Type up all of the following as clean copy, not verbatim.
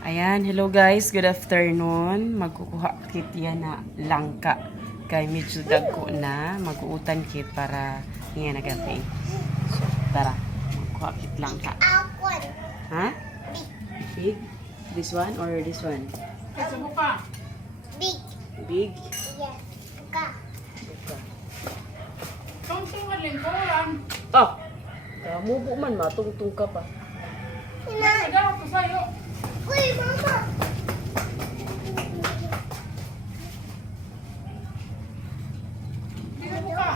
Ayan, hello guys, good afternoon. Magkukuha kit yan na langka. Kay medyo dagko na, mag-uutan kit para niya nagabi. So, tara, magkuha kit langka. Ha? Big? This one or this one? Big. Big? Yes. Buka. Buka. Tungtung ka din ko lang. Ah! Kamu po man, matungtung ka pa. Ada ako sa'yo. Uy, mama. Hindi na buka.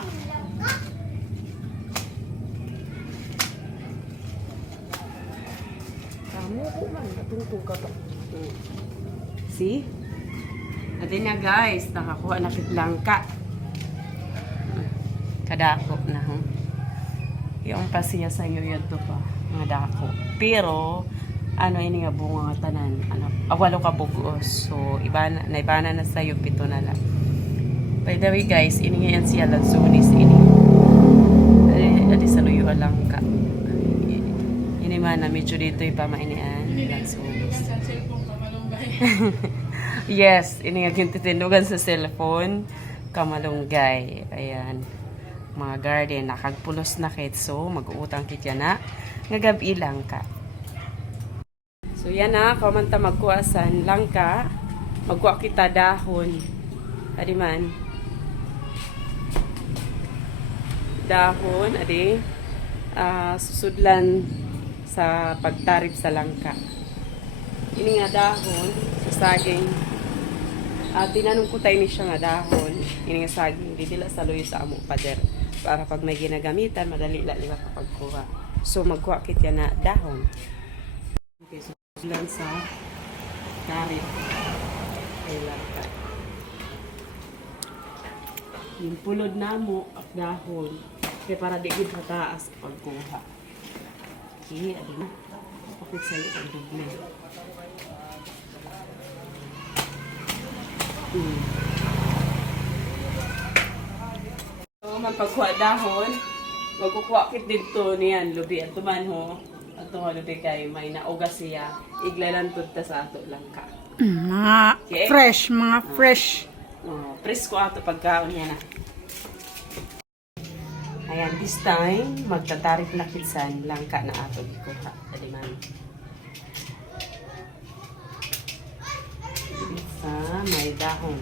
Kamu po man, matungtung ka pa. See? Ate na guys, nakakuha na kit langka. Kadako na, huh? Yung pasiya sa iyo yun to pa, mga dako. Pero, ano ini nga bunga nga tanan, ano, awalo ka bugos. So, naibana na sa iyo, pito na lang. By the way guys, ini nga yan siya lansunis, ini. Adi sa luyo lang ka. Ini man na medyo dito ipamainian, lansunis. Sa cellphone ka malunggay. Yes, ini nga kintitindugan sa cellphone, kamalunggay. Ayan. Mga garden, nakagpulos na kit. So, mag-uutang kit yan na. Ngagabi lang ka. So, yan na. Kamanta magkuasan langka. Magkuha kita dahon. Adi man. Dahon, adi. Susudlan sa pagtarip sa langka. Ini nga dahon sa saging. Tinanong ko tayo ni siya nga dahon. Ini nga saging. Didila sa luyo sa amo pader. Para pag may ginagamitan, madali lang liwa kapagkuha. So, magkuha kit yan na dahon. Okay, so, sulan sa tarip. Kailan ka. Yung pulod na mo at dahon. Okay, para di gud mataas pagkuha. Okay, adi na. Pakit sa'yo ang duble. So, magpagkuha dahon, magkukuha kit dito niyan, lubi at tuman ho. At tuman lubi kay may naugas siya. Iglalantod ta sa ato lang ka. Mga Okay. fresh, mga fresh. Presko ato pagkaon niya na. Ayan, this time, magtatarik na kitsan langka na ato ikuha. Daliman. Sa may dahon.